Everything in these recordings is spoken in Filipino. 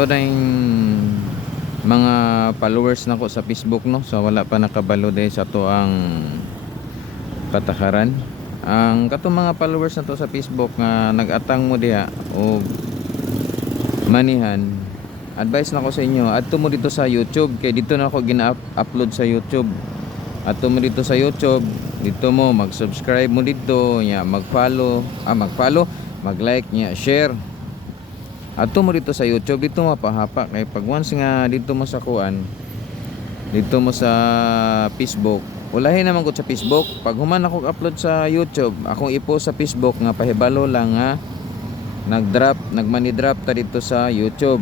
ato na yung mga followers nako sa Facebook, no, so wala pa nakabalo dahil sa to ang patakaran. Ang katong mga followers na to sa Facebook nga nag-atang mo diha o manihan, advice na ko sa inyo, adto mo dito sa YouTube, kay dito na ako gina-upload sa YouTube. Adto mo dito sa YouTube, dito mo mag-subscribe mo dito nya, mag-follow, mag-like nya, share. Adto mo dito sa YouTube, dito mo pahapa, kay pag once nga dito mo sa kuan, dito mo sa Facebook, ulahin naman ko sa Facebook. Pag human ako upload sa YouTube, akong i-post sa Facebook nga pahibalo lang nga nagmoney drop ta dito sa YouTube.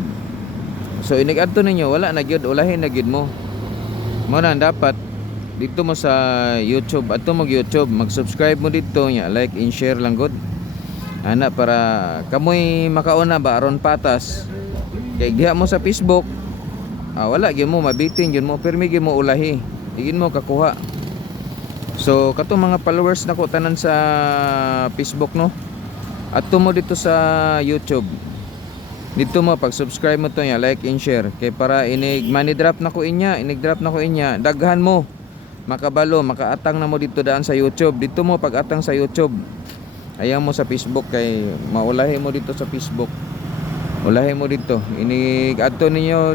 So inig-adto ninyo, wala na gyud, ulahin na gyud mo. Mo na dapat dito mo sa YouTube, adto mo YouTube, mag-subscribe mo dito nya, like and share lang good. Ana para kamoy makauna ba aron patas. Kay diha mo sa Facebook, wala gyud mo mabitin gyud mo, permi gyud mo ulahi, digin mo kakuha. So katong mga followers nako tanan sa Facebook, no, adto mo dito sa YouTube, dito mo pag subscribe mo to nya, like and share, kay para inig money drop na ko inya, daghan mo makabalo, makaatang na mo dito daan sa YouTube. Dito mo pag atang sa YouTube, ayaw mo sa Facebook, kay maulahi mo dito sa Facebook, ulahi mo dito, inig adto ninyo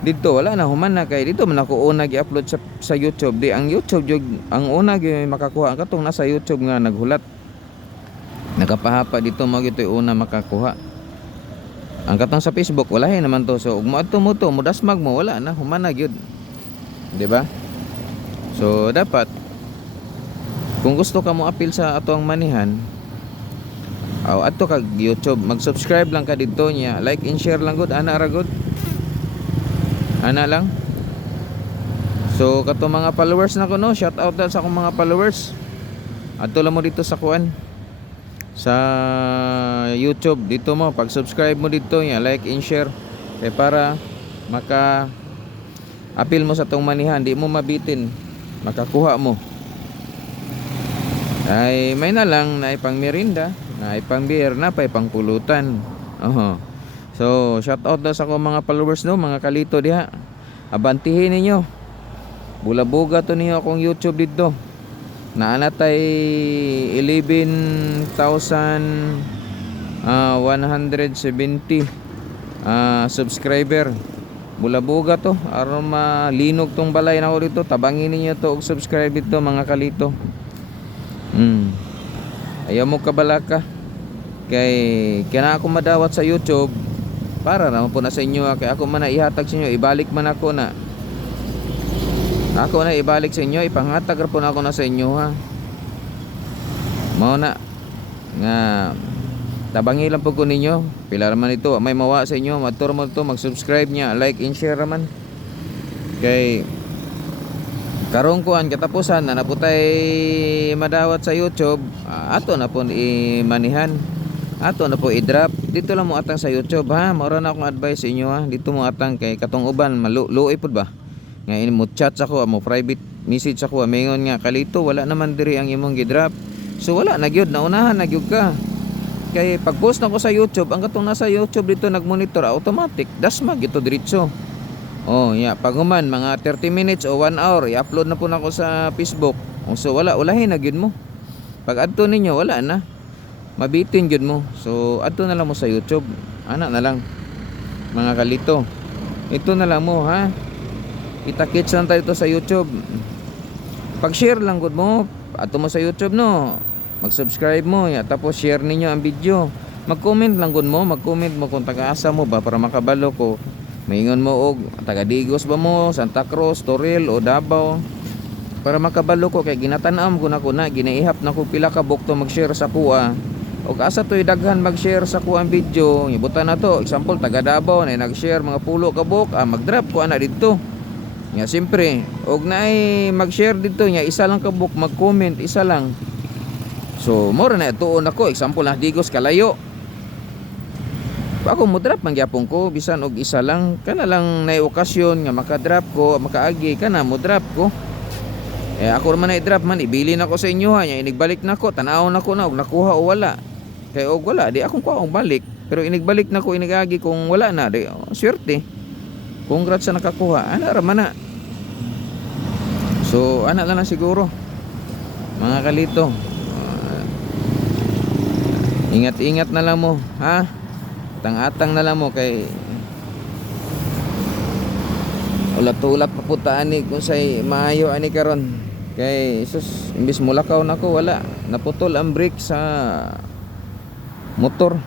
dito, wala na human na, kay dito man ako una gi-upload sa YouTube. Di ang YouTube jud ang una gi makakuha, katong nasa YouTube nga naghulat nakapahapa dito mo gito una makakuha. Ang katong sa Facebook walahi naman to. So ug moadto mo to, mudasmag mo, wala na human na gyud, di ba? So dapat kung gusto ka mo appeal sa ato ang manihan, adto kag YouTube, mag-subscribe lang ka dito nya, like and share lang good, ana ra good, ana lang. So kato mga followers na ko, no, shout out sa akong mga followers. Adto lang mo dito sa kuan sa YouTube, dito mo pag subscribe mo dito nya, like and share, kay para maka appeal mo sa tong manihan, di mo mabitin, makakuha mo. Ay may na lang na ipang merinda, na ipang beer, na pa ipang pulutan. So shout out sa akong mga followers, no, mga kalito diha. Abantihin ninyo, bulabuga to niyo akong YouTube dito. Naanatay 11,170 subscriber. Bulabuga to, aron malinog tong balay na ako dito. Tabangin niyo to og subscribe dito mga kalito. Ayaw mo kabalaka, kay kana ako madawat sa YouTube para naman po na sa inyo, kay ako man na ihatag sa inyo, ibalik man ako na ibalik sa inyo, ipanghatag ra po na ako na sa inyo, ha. Mao na nga tabangi lang po ko ninyo, pila raman ito may mawa sa inyo, madto mo to, mag-subscribe nya, like and share raman. Kay karong kuan katapusan na naputay madawat sa YouTube, ato na po imanihan, ato na po i-drop dito lang mo atang sa YouTube, ha. Mao na akong advice sa inyo, ha, dito mo atang, kay katong uban maluoy pud ba nga mo chat ako, mo private message ako, mingon nga kalito wala naman diri ang imong gi-drop. So wala na gyud, naunahan na gyud ka. Kay pag post na ko sa YouTube, ang katong nasa YouTube dito nagmonitor, automatic dasmag ito diretso. Pag human mga 30 minutes o 1 hour, i-upload na po na ako sa Facebook. So wala, ulahin na gyud mo. Pag adto ninyo wala na, mabitin gyud mo. So adto na lang mo sa YouTube, ana na lang mga kalito. Ito na lang mo, ha. Kita-kits lang tayo sa YouTube. Pag-share lang good mo, adto mo sa YouTube, no, mag-subscribe mo ya, tapos share ninyo ang video. Mag-comment lang good mo, mag-comment mo kung taga-asa mo ba, para makabalo ko. Maingon mo og taga Digos ba mo, Santa Cruz, Toril o Davao, para makabalo ko, kay ginatan-am ko na ginaihap na ko pila ka bukto mag-share sa kuha. Og asa to'y daghan mag-share sa kuha ang video, ibutan na to, example taga Davao na nag-share mga pulo ka buk, mag-drop ko ana dito. Nga siyempre, og naay mag-share dito nya, isa lang ka book, mag-comment isa lang. So mora na tuon ako, example na Digos kalayo, ako mo drop man gyapon ko, bisan og isa lang, kana lang nay okasyon nga maka-drop ko, makaagi kana mo drop ko. Ako man na i-drop man, ibili na ko sa inyo, ha, nya inigbalik na ko, tanaw na ko na og nakuha o wala. Kay og wala di akong kuha og balik. Pero inigbalik na ko inigagi kung wala na di swerte. Congrats sa nakakuha. Ana ra man na. So ana lang siguro. Mga kalito. Ingat-ingat na lang mo, ha? Atang-atang na lang mo kay ulat-ulat paputaan ni kung say maayo ani karon. Kay sus, imbis mulakaw nako wala, naputol ang brake sa motor.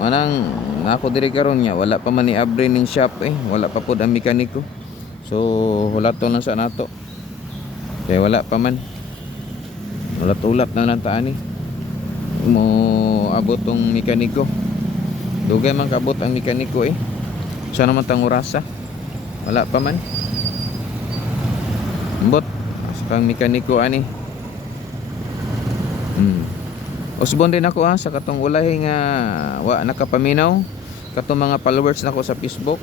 Manang nako diri karon nya wala pa man ni abri ning shop wala pa pud ang mekaniko. So hulaton lang sa nato. Kay wala pa man. Ulat-ulat na lang taan ni. Mo abot tong mekaniko. Dugay man kabot ang mekaniko Sa naman tang orasa. Wala pa man. Ambot sa mekaniko ani. Usbon din ako sa katong ulahi nga wa nakapaminaw katong mga followers nako sa Facebook.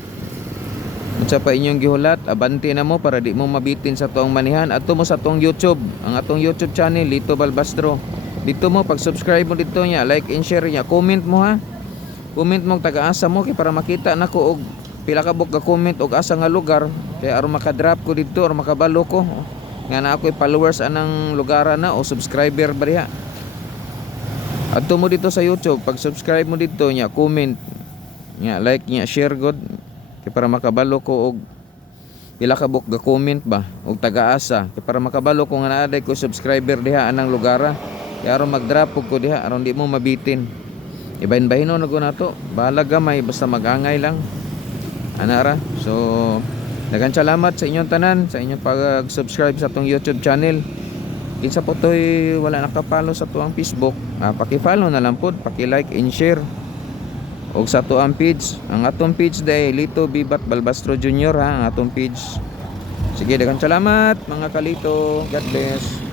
Unsa pa inyong gihulat, abanti na mo para di mo mabitin sa tuong manihan. Adto mo sa tuong YouTube, ang atong YouTube channel Lito Balbastro. Dito mo pag-subscribe mo dito nya, like and share nya, comment mo ha. Comment mo taga-asa mo kay para makita nako og pila ka buk ka comment og asa nga lugar kay aron maka-drop ko dito or makabalo ko nga na ako'y followers anang lugar na o subscriber bariha. Adto mo dito sa YouTube, pag-subscribe mo dito nya, comment nya, like nya, share god kay para makabalo ko og pila ka buk ga comment ba og taga-asa kay para makabalo ko nga naaday ko subscriber diha anang lugar kay aron mag-drop ko diha aron di mo mabitin. Ibahin-bahin na ko na to, bahala gamay basta mag-angay lang anara. So daghang salamat sa inyong tanan sa inyong pag-subscribe sa atong YouTube channel. Kinsa po to'y wala nakapalo sa tuang Facebook, paki-follow na lang po, paki-like and share. Og sa tuang page, ang atong page day Lito Bibat Balbastro Jr. ha, ang atong page. Sige, daghang salamat mga kalito. God bless.